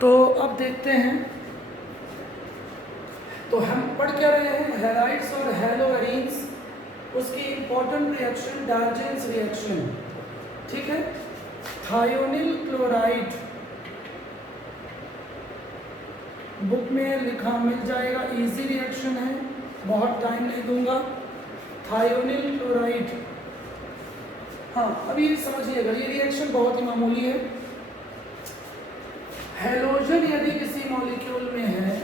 तो अब देखते हैं, तो हम पढ़ क्या रहे हैं, हैलाइड्स और हैलोअरीन्स, उसकी इंपॉर्टेंट रिएक्शन डार्जेंस रिएक्शन, ठीक है। थायोनिल क्लोराइड बुक में लिखा मिल जाएगा, इजी रिएक्शन है, बहुत टाइम नहीं दूंगा। थायोनिल क्लोराइड, हाँ अभी समझिएगा, ये रिएक्शन बहुत ही मामूली है। हैलोजन यदि किसी मॉलिक्यूल में है,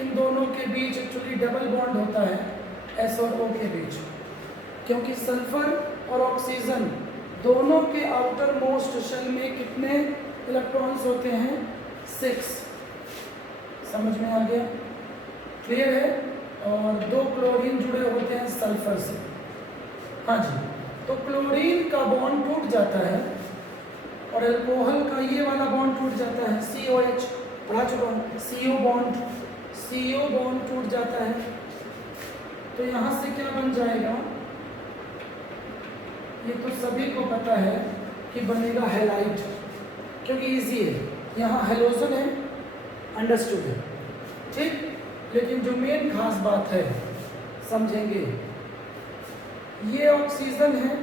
इन दोनों के बीच एक्चुअली डबल बॉन्ड होता है एस और ओ के बीच, क्योंकि सल्फर और ऑक्सीजन दोनों के आउटर मोस्ट शेल में कितने इलेक्ट्रॉन्स होते हैं, 6। समझ में आ गया, क्लियर है। और 2 क्लोरीन जुड़े होते हैं सल्फर से, हाँ जी। तो क्लोरीन का बॉन्ड टूट जाता है और अल्कोहल का ये वाला बॉन्ड टूट जाता है, COH, पढ़ा चुका हूँ, CO बॉन्ड टूट जाता है। तो यहाँ से क्या बन जाएगा, ये तो सभी को पता है कि बनेगा हैलाइड, क्योंकि इजी है, यहाँ हैलोजन है, अंडरस्टूड है, ठीक। लेकिन जो मेन खास बात है समझेंगे, ये ऑक्सीजन है,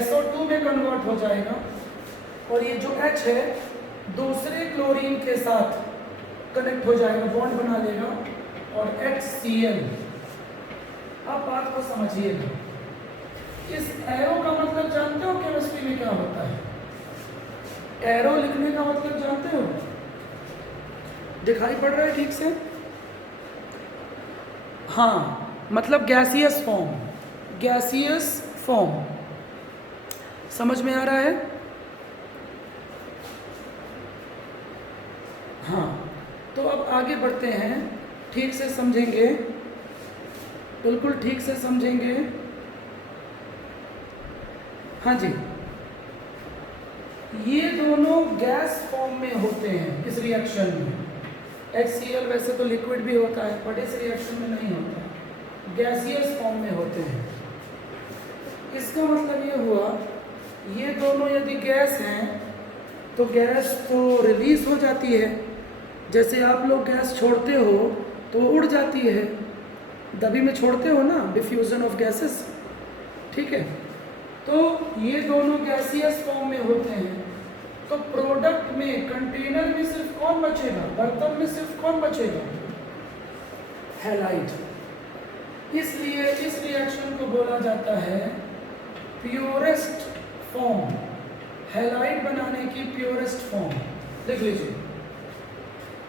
SO2 में कन्वर्ट हो जाएगा, और ये जो H है दूसरे क्लोरीन के साथ कनेक्ट हो जाएगा, बॉन्ड बना लेगा, और HCl। अब बात को समझिएगा, इस एरो का मतलब जानते हो केमिस्ट्री में क्या होता है, एरो लिखने का मतलब जानते हो, दिखाई पड़ रहा है ठीक से, हाँ मतलब गैसियस फॉर्म, गैसियस फॉर्म, समझ में आ रहा है। हाँ तो अब आगे बढ़ते हैं, ठीक से समझेंगे, बिल्कुल ठीक से समझेंगे, हाँ जी। ये दोनों गैस फॉर्म में होते हैं इस रिएक्शन में। HCl वैसे तो लिक्विड भी होता है, बट इस रिएक्शन में नहीं होता है, गैसियस फॉर्म में होते हैं। इसका मतलब ये हुआ, ये दोनों यदि गैस हैं तो गैस तो रिलीज हो जाती है, जैसे आप लोग गैस छोड़ते हो तो वो उड़ जाती है, दबी में छोड़ते हो ना, डिफ्यूजन ऑफ गैसेस, ठीक है। तो ये दोनों गैसियस फॉर्म में होते हैं, तो प्रोडक्ट में, कंटेनर में सिर्फ कौन बचेगा, बर्तन में सिर्फ कौन बचेगा, हैलाइड। इसलिए इस रिएक्शन को बोला जाता है प्योरेस्ट फॉर्म, हैलाइड बनाने की प्योरेस्ट फॉर्म। लिख लीजिए,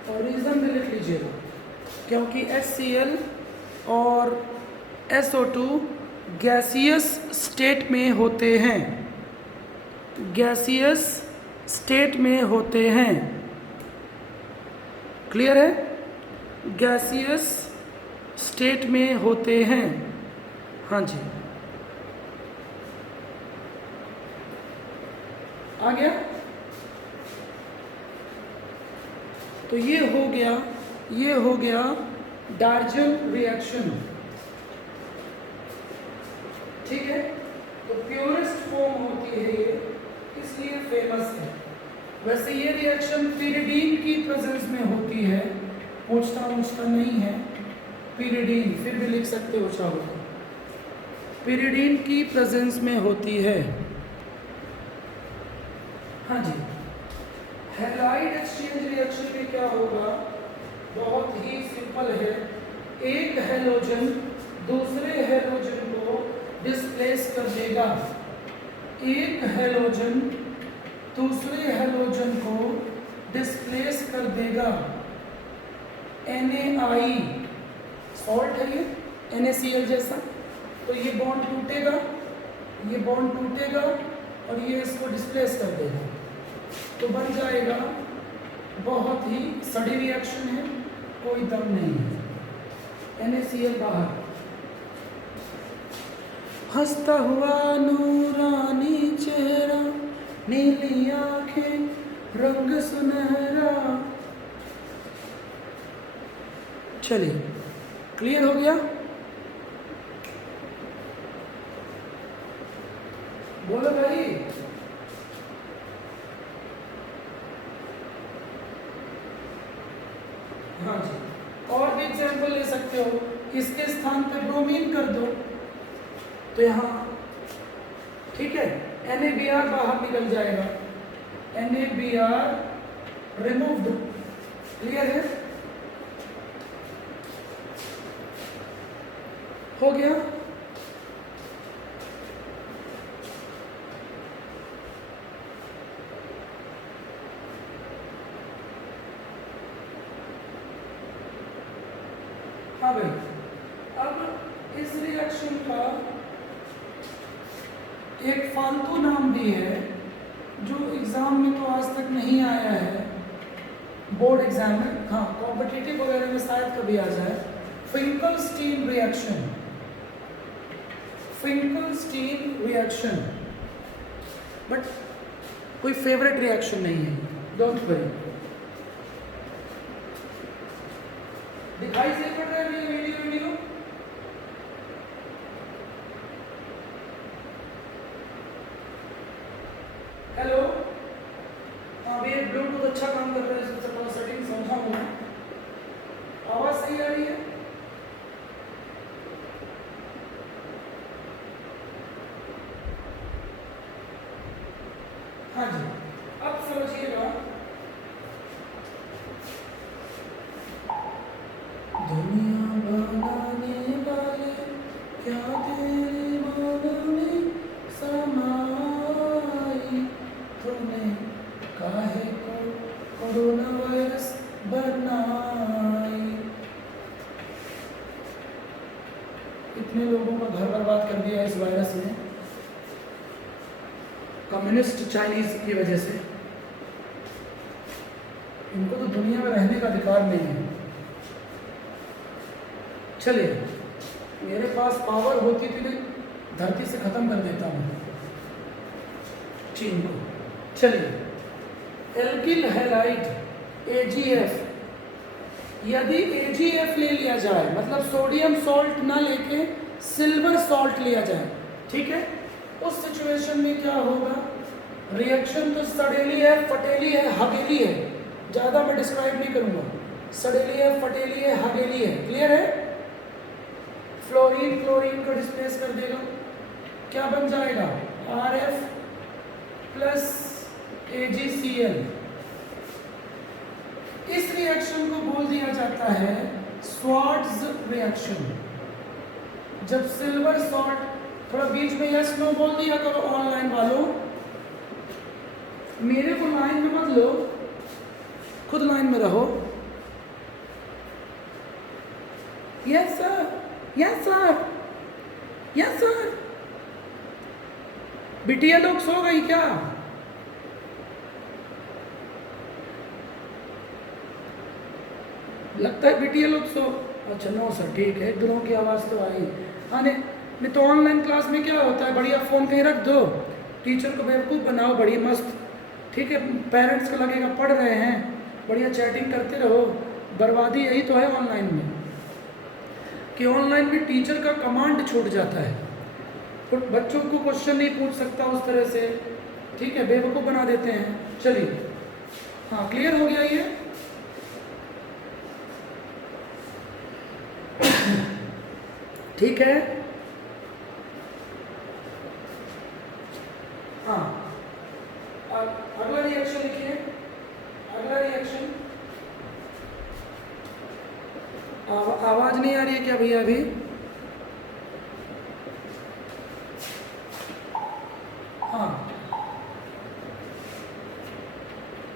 और रीजन भी लिख लीजिएगा, क्योंकि HCl और SO2 गैसियस स्टेट में होते हैं, गैसियस स्टेट में होते हैं, क्लियर है, गैसियस स्टेट में होते हैं, हाँ जी। आ गया, तो ये हो गया डार्जन रिएक्शन, ठीक है। तो प्योरेस्ट फॉर्म होती है ये, इसलिए फेमस है। वैसे ये रिएक्शन पिरिडीन की प्रेजेंस में होती है, पूछता नहीं है, पिरिडीन फिर भी लिख सकते हो चाहो तो, पिरिडीन की प्रेजेंस में होती है, हाँ जी। हैलाइड एक्सचेंज रिएक्शन में क्या होगा, बहुत ही सिंपल है, एक हैलोजन दूसरे हैलोजन को डिस्प्लेस कर देगा, एक हैलोजन दूसरे हैलोजन को डिस्प्लेस कर देगा। Na सॉल्ट है ये, NaCl जैसा, तो ये बॉन्ड टूटेगा, ये बॉन्ड टूटेगा और ये इसको डिस्प्लेस कर देगा, तो बन जाएगा, बहुत ही सड़ी रिएक्शन है, कोई दम नहीं है, NaCl बाहर। हंसता हुआ नूरानी चेहरा, नीली आंखें, रंग सुनहरा। चलिए, क्लियर हो गया, बोलो भाई। हाँ जी, और भी एग्जाम्पल ले सकते हो, इसके स्थान पे ब्रोमीन कर दो तो यहाँ, ठीक है, NaBr बाहर निकल जाएगा, NaBr रिमूव्ड। क्लियर है? हो गया? हाँ भाई, अब इस रिएक्शन का एक फालतू नाम भी है जो एग्जाम में तो आज तक नहीं आया है, बोर्ड एग्जाम में, हाँ कॉम्पिटिटिव वगैरह में शायद कभी आ जाए, Finkelstein reaction. Finkelstein reaction, but कोई फेवरेट रिएक्शन नहीं है, डोंट वरी। दिखाई से पड़ रहा है वीडियो? हेलो, हाँ भैया ब्लूटूथ अच्छा काम कर रहा है, सबसे पहले सेटिंग समझा हूँ, आवाज सही आ रही है? हाँ जी, अब समझिएगा, दुनिया बनाने वाले क्या तेरे मन में समाई, तूने काहे को कोरोना वायरस बनाई। इतने लोगों का घर बर्बाद कर दिया इस वायरस ने, कम्युनिस्ट चाइनीज की वजह से। इनको तो दुनिया में रहने का अधिकार नहीं है। चलिए, मेरे पास पावर होती थी तो धरती से खत्म कर देता हूँ चीन को। चलिए, एल्किल हैलाइड AgF, यदि AgF ले लिया जाए, मतलब सोडियम सॉल्ट ना लेके सिल्वर सॉल्ट लिया जाए, ठीक है, उस सिचुएशन में क्या होगा? रिएक्शन तो सड़ेली है, फटेली है, हगेली है, ज़्यादा मैं डिस्क्राइब नहीं करूँगा, सड़ेली है, फटेली है, हगेली है। क्लियर है? फ्लोरीन क्लोरीन को डिस्प्लेस कर देगा, क्या बन जाएगा? RF plus AgCl। इस रिएक्शन को बोल दिया जाता है स्वार्ट्ज रिएक्शन। जब सिल्वर सॉल्ट, थोड़ा बीच में यस नो बोल दिया करो ऑनलाइन वालों, मेरे को लाइन में मत लो, खुद लाइन में रहो। Yes sir, yes sir, yes sir. बिटिया लोग सो गई क्या? लगता है बिटिया लोग सो, अच्छा नो सर, ठीक है, एक दोनों की आवाज़ तो आई। हाँ नहीं तो ऑनलाइन क्लास में क्या होता है, बढ़िया फ़ोन कहीं रख दो, टीचर को बेवकूफ़ बनाओ, बड़ी मस्त, ठीक है, पेरेंट्स को लगेगा पढ़ रहे हैं, बढ़िया चैटिंग करते रहो। बर्बादी यही तो है ऑनलाइन में, कि ऑनलाइन में टीचर का कमांड छूट जाता है, तो बच्चों को क्वेश्चन नहीं पूछ सकता उस तरह से, ठीक है, बेवकूफ़ बना देते हैं। चलिए, हाँ क्लियर हो गया ये? ठीक है, हाँ अगला रिएक्शन लिखिए। अगला रिएक्शन, आवाज नहीं आ रही है क्या भैया अभी? हाँ,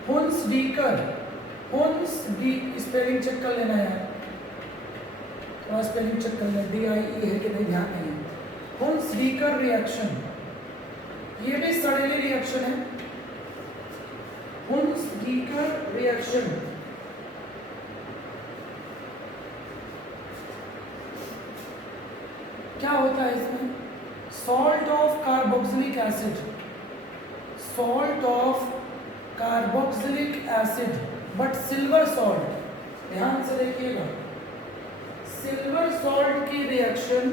हुंसडीकर, स्पेलिंग चेक कर लेना यार, थोड़ा स्पेलिंग चेक कर लेना, DIE है कि नहीं, ध्यान नहीं है। हुंसडीकर रिएक्शन, ये भी सड़ेली रिएक्शन है। हुंसडीकर रिएक्शन, क्या होता है इसमें? Salt of carboxylic acid, salt of carboxylic acid, but silver salt, ध्यान से देखिएगा, सिल्वर सॉल्ट की रिएक्शन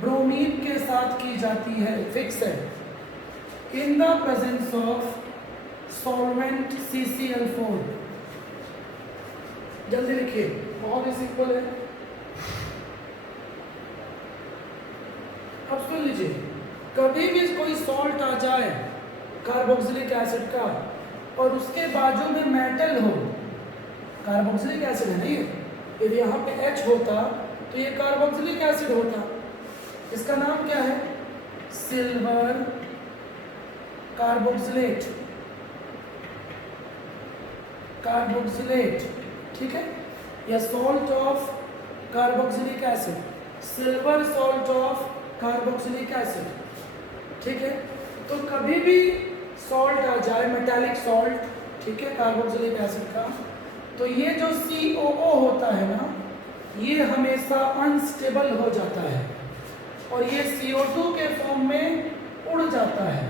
ब्रोमीन के साथ की जाती है, फिक्स है, in the presence of solvent CCl4। जल्दी लिखिए, बहुत ही सिंपल है। अब सुन लीजिए, कभी भी कोई सॉल्ट आ जाए कार्बोक्सिलिक एसिड का और उसके बाजू में मेटल हो, कार्बोक्सिलिक एसिड है ना ये, यदि यहाँ पे H होता तो ये कार्बोक्सिलिक एसिड होता। इसका नाम क्या है? सिल्वर कार्बोक्सिलेट, कार्बोक्सिलेट, ठीक है, या salt of carboxylic acid, silver salt of carboxylic acid, ठीक है। तो कभी भी सॉल्ट आ जाए, मेटालिक सॉल्ट, ठीक है, कार्बोक्सिलिक एसिड का, तो ये जो COO होता है ना, ये हमेशा अनस्टेबल हो जाता है और ये CO2 के फॉर्म में उड़ जाता है।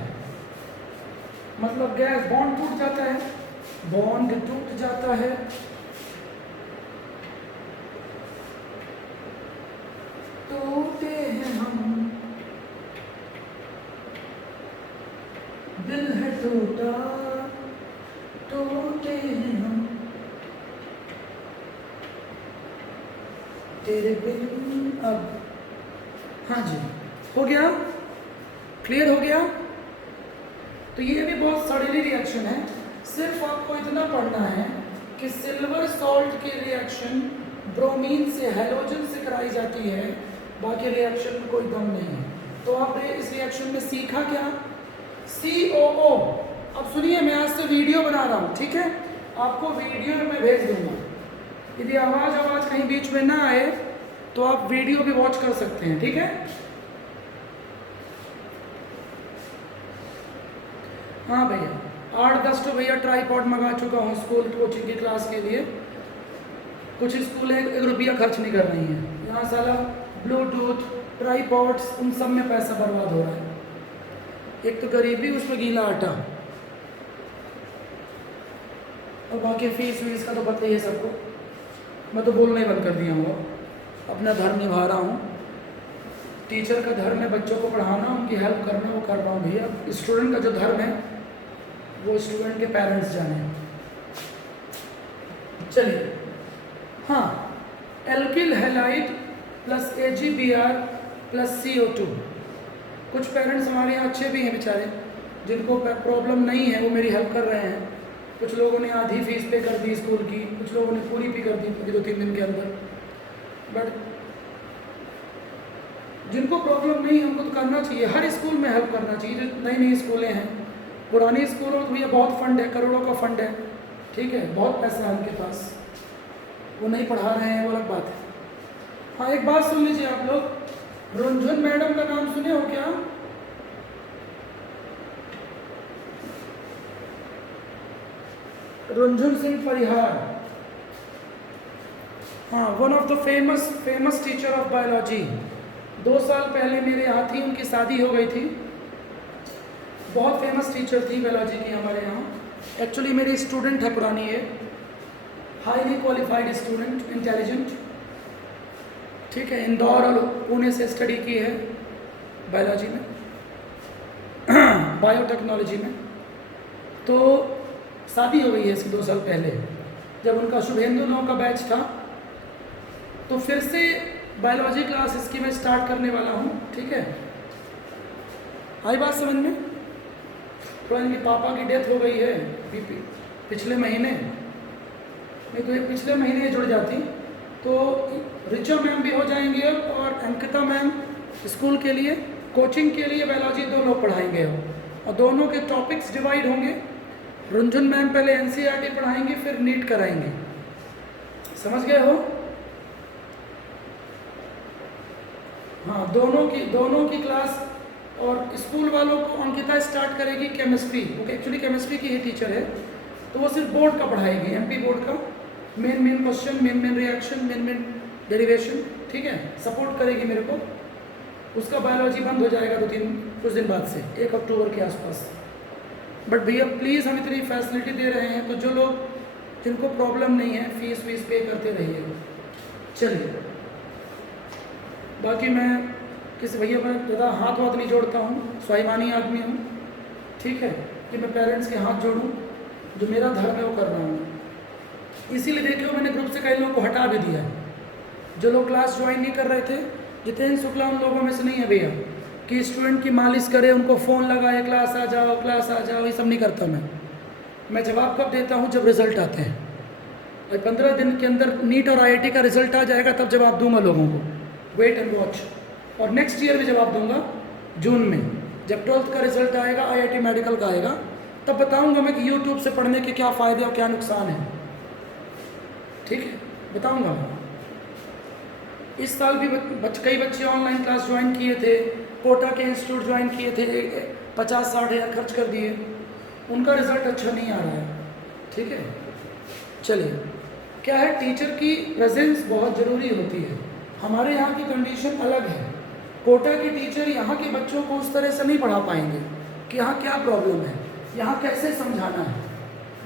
मतलब गैस बॉन्ड टूट जाता है, बॉन्ड टूट जाता है। टूटे हैं हम, दिल है टूटा, टूटे हैं हम तेरे बिन अब। हाँ जी, हो गया, क्लियर हो गया। तो ये भी बहुत सड़ीली रिएक्शन है। सिर्फ आपको इतना पढ़ना है कि सिल्वर सॉल्ट की रिएक्शन ब्रोमीन से, हैलोजन से कराई जाती है, बाकी रिएक्शन में कोई दम नहीं है। तो आपने इस रिएक्शन में सीखा क्या? COO। अब सुनिए, मैं आज से वीडियो बना रहा हूँ, ठीक है, आपको वीडियो में भेज दूंगा। यदि आवाज़ कहीं बीच में ना आए तो आप वीडियो भी वॉच कर सकते हैं, ठीक है। हाँ भैया, 8-10 तो भैया ट्राईपॉड मंगा चुका हूँ स्कूल कोचिंग की क्लास के लिए। कुछ स्कूल 1 रुपया खर्च नहीं कर रही हैं, यहाँ साला ब्लूटूथ, ट्राईपॉड्स, उन सब में पैसा बर्बाद हो रहा है। एक तो गरीबी, उसमें गीला आटा, और बाकी फीस वीस का तो पता ही है सबको। मैं तो बोलना ही बंद कर दिया हूँ, अपना धर्म निभा रहा हूँ। टीचर का धर्म है बच्चों को पढ़ाना, उनकी हेल्प करना, वो कर रहा हूँ भैया। स्टूडेंट का जो धर्म है वो स्टूडेंट के पेरेंट्स जाने। चलिए, हाँ, alkyl halide plus AgBr plus CO2। कुछ पेरेंट्स हमारे यहाँ अच्छे भी हैं बेचारे, जिनको प्रॉब्लम नहीं है, वो मेरी हेल्प कर रहे हैं। कुछ लोगों ने आधी फीस पे कर दी स्कूल की, कुछ लोगों ने पूरी भी कर दी अभी 2-3 दिन के अंदर। बट जिनको प्रॉब्लम नहीं है उनको तो करना चाहिए, हर स्कूल में हेल्प करना चाहिए। जो नई नई स्कूलें हैं, पुरानी स्कूलों में तो भैया बहुत फंड है, करोड़ों का फंड है, ठीक है, बहुत पैसा है उनके पास, वो नहीं पढ़ा रहे हैं, वो अलग बात है। हाँ, एक बात सुन लीजिए आप लोग, रुनझुन मैडम का नाम सुने हो क्या? रुनझुन सिंह परिहार, हाँ, one of the famous teacher of biology. 2 साल पहले मेरे यहाँ थी, उनकी शादी हो गई थी। बहुत फेमस टीचर थी बायोलॉजी की हमारे यहाँ। एक्चुअली मेरी स्टूडेंट है पुरानी, है हाईली क्वालिफाइड स्टूडेंट, इंटेलिजेंट, ठीक है। इंदौर और पुणे से स्टडी की है बायोलॉजी में, बायोटेक्नोलॉजी में। तो शादी हो गई है इसकी 2 साल पहले। जब उनका शुभेंदु नाम का बैच था, तो फिर से बायोलॉजी क्लास इसकी मैं स्टार्ट करने वाला हूँ, ठीक है। आई बात समझ में? थोड़ा इनके पापा की डेथ हो गई है पिछले महीने, नहीं तो ये पिछले महीने जुड़ जाती तो रिचा मैम भी हो जाएंगे और अंकिता मैम स्कूल के लिए, कोचिंग के लिए बायोलॉजी 2 लोग पढ़ाएंगे और दोनों के टॉपिक्स डिवाइड होंगे। रुनझुन मैम पहले NCERT पढ़ाएंगे, फिर नीट कराएंगे, समझ गए हो? हाँ, दोनों की क्लास। और स्कूल वालों को अंकिता स्टार्ट करेगी केमिस्ट्री, वो एक्चुअली केमिस्ट्री की ही टीचर है, तो वो सिर्फ बोर्ड का पढ़ाएगी, MP बोर्ड का, main question, main reaction, main derivation, ठीक है, सपोर्ट करेगी मेरे को। उसका बायोलॉजी बंद हो जाएगा कुछ दिन बाद से, 1 अक्टूबर के आसपास। बट भैया प्लीज़, हम इतनी फैसिलिटी दे रहे हैं, तो जो लोग जिनको प्रॉब्लम नहीं है, फीस वीस पे करते रहिए। चलिए, बाकी मैं किसी भैया मैं ज़्यादा हाथ वाथ नहीं जोड़ता हूँ, स्वाभिमानी आदमी हूँ, ठीक है, कि मैं पेरेंट्स के हाथ जोड़ूँ, जो मेरा धर्म है वो कर रहा हूँ। इसीलिए देखियो मैंने ग्रुप से कई लोगों को हटा भी दिया है, जो लोग क्लास ज्वाइन नहीं कर रहे थे। जितेंद्र शुक्ला उन लोगों में से नहीं है भैया कि स्टूडेंट की मालिश करे, उनको फ़ोन लगाए, क्लास आ जाओ क्लास आ जाओ, ये सब नहीं करता मैं जवाब कब देता हूँ, जब रिज़ल्ट आते हैं। और 15 दिन के अंदर नीट और IIT का रिज़ल्ट आ जाएगा, तब जवाब दूंगा लोगों को, वेट एंड वॉच। और नेक्स्ट ईयर भी जवाब दूंगा जून में, जब 12th का रिज़ल्ट आएगा, IIT मेडिकल का आएगा, तब बताऊंगा मैं कि यूट्यूब से पढ़ने के क्या फ़ायदे और क्या नुकसान है। ठीक है, बताऊंगा मैं। इस साल भी कई बच्चे ऑनलाइन क्लास ज्वाइन किए थे, कोटा के इंस्टीट्यूट ज्वाइन किए थे, 50-60 हज़ार खर्च कर दिए, उनका रिज़ल्ट अच्छा नहीं आ रहा है। ठीक है, चलिए, क्या है, टीचर की प्रेजेंस बहुत ज़रूरी होती है। हमारे यहाँ की कंडीशन अलग है। कोटा के टीचर यहाँ के बच्चों को उस तरह से नहीं पढ़ा पाएंगे कि यहाँ क्या प्रॉब्लम है, यहाँ कैसे समझाना है,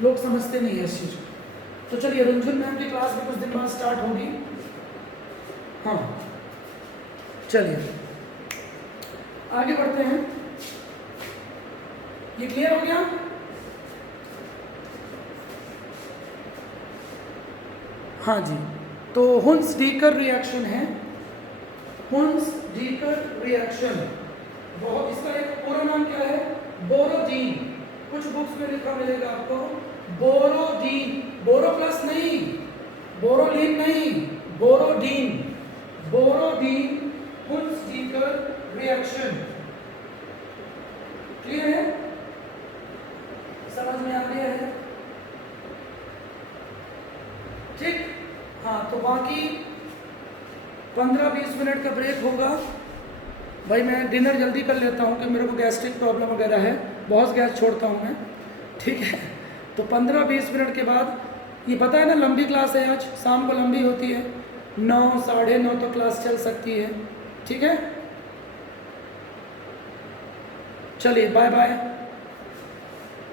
लोग समझते नहीं है इस चीज़ को। तो चलिए, रुंझुन मैम की क्लास भी कुछ दिन बाद स्टार्ट होगी। हाँ, चलिए आगे बढ़ते हैं। ये क्लियर हो गया? हाँ जी, तो हुन्स-डीकर रिएक्शन है, हुन्स-डीकर रिएक्शन। बहुत, इसका एक पूरा नाम क्या है, बोरोदीन। कुछ बुक्स में लिखा मिलेगा आपको बोरोदीन, बोरो प्लस नहीं, बोरोलिन नहीं, बोरोदीन, बोरोदीन हुन्स-डीकर रिएक्शन। क्लियर है? समझ में आ गया है? ठीक, हाँ, तो बाकी 15-20 मिनट का ब्रेक होगा। भाई मैं डिनर जल्दी कर लेता हूँ कि मेरे को गैस्ट्रिक प्रॉब्लम वगैरह है, बहुत गैस छोड़ता हूँ मैं। ठीक है, तो 15-20 मिनट के बाद, ये पता है ना लंबी क्लास है आज, शाम को लंबी होती है, 9 साढ़े 9 तो क्लास चल सकती है। ठीक है, चलिए बाय बाय।